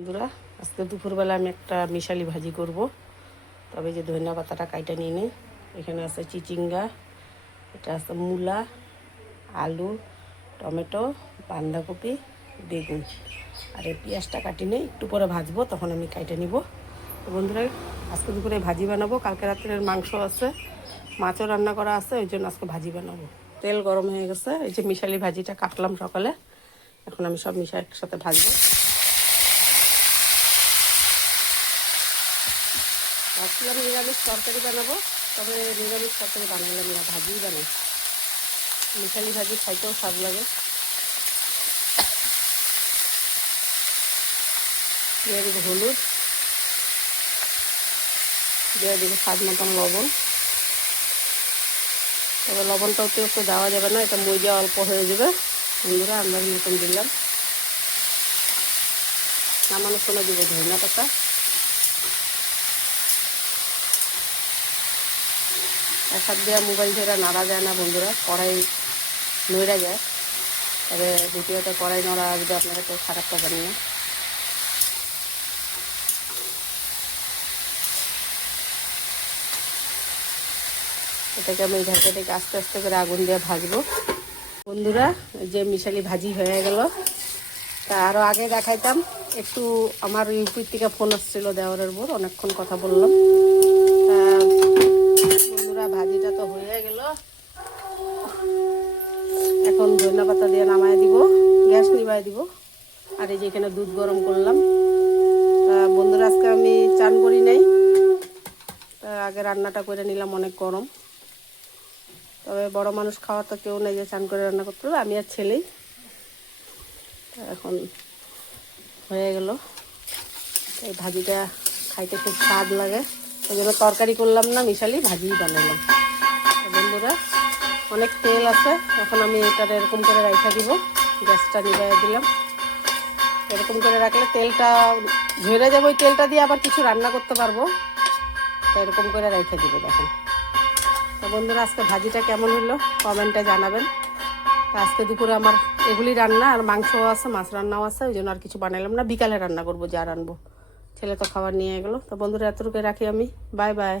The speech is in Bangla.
বন্ধুরা, আজকে দুপুরবেলা আমি একটা মিশালি ভাজি করব। তবে যে ধনিয়া পাতাটা কাইটা নিয়ে নিই। এখানে আছে চিচিঙ্গা, এটা আছে মূলা, আলু, টমেটো, বাঁধাকপি, বেগুন। আর এই পেঁয়াজটা কাটি নেই, একটু পরে ভাজবো, তখন আমি কাইটা নিব। তো বন্ধুরা, আজকে দুপুরে ভাজি বানাবো। কালকে রাত্রের মাংস আছে, মাছও রান্না করা আছে, ওই জন্য আজকে ভাজি বানাবো। তেল গরম হয়ে গেছে। এই যে মিশালি ভাজিটা কাটলাম সকালে, এখন আমি সব মিশা একসাথে ভাজবো। ভাবছিলাম নিরামিষ তরকারি বানাবো, তবে নিরামিষ তরকারি বানালাম না, ভাজিই বানাই। মিশালি ভাজি খাইতেও স্বাদ লাগে। দিয়ে দিব হলুদ, দিয়ে দিব স্বাদ মতন লবণ। তবে লবণটা অতিরিক্ত দেওয়া যাবে না, এটা মরিচা অল্প হয়ে যাবে। বন্ধুরা, আন্দাজ মতন দিলাম। নামানোর সময় দিব ধনিয়া পাতা। এক হাত দেওয়া মোবাইল ধরে নাড়া যায় না বন্ধুরা, কড়াই নড়া যায়। তবে দ্বিতীয়ত কড়াই নড়া যদি আপনারা কেউ খারাপ পাবেন না। এটাকে আমি ঢেকে থেকে আস্তে আস্তে করে আগুন দিয়ে ভাজবো। বন্ধুরা, যে মিশালি ভাজি হয়ে গেল। তা আরও আগে দেখাইতাম, একটু আমার ইউপির থেকে ফোন আসছিল দেওয়ারের বোর, অনেকক্ষণ কথা বললাম। তা বন্ধুরা, ভাজিটা তো হয়ে গেল। এখন ধনিয়া পাতা দিয়ে নামায় দিব, গ্যাস নিভাই দিব। আর এই যে এখানে দুধ গরম করলাম। তা বন্ধুরা, আজকে আমি চান করি নাই, তা আগে রান্নাটা করে নিলাম, অনেক গরম। তবে বড় মানুষ খাওয়ার তো কেউ নেই যে চান করে রান্না করতে হবে, আমি আর ছেলেই। এখন হয়ে গেল। এই ভাজিটা খাইতে খুব স্বাদ লাগে, ওই জন্য তরকারি করলাম না, মিশালি ভাজিই বানালাম। বন্ধুরা, অনেক তেল আছে, এখন আমি এটা এরকম করে রাইখা দিব। গ্যাসটা নিভাই দিলাম। এরকম করে রাখলে তেলটা ঝরে যাবে, ওই তেলটা দিয়ে আবার কিছু রান্না করতে পারবো। তো এরকম করে রাইখা দিব, দেখেন। তো বন্ধুরা, আজকে ভাজিটা কেমন হলো কমেন্টে জানাবেন। তো আজকে দুপুরে আমার এগুলি রান্না, আর মাংসও আছে, মাছ রান্নাও আছে, ওই জন্য আর কিছু বানাইলাম না। বিকালে রান্না করবো, যা রানবো। ছেলে তো খাবার নিয়ে গেলো। তো বন্ধুরা, এতটুকু রাখি আমি। Bye bye.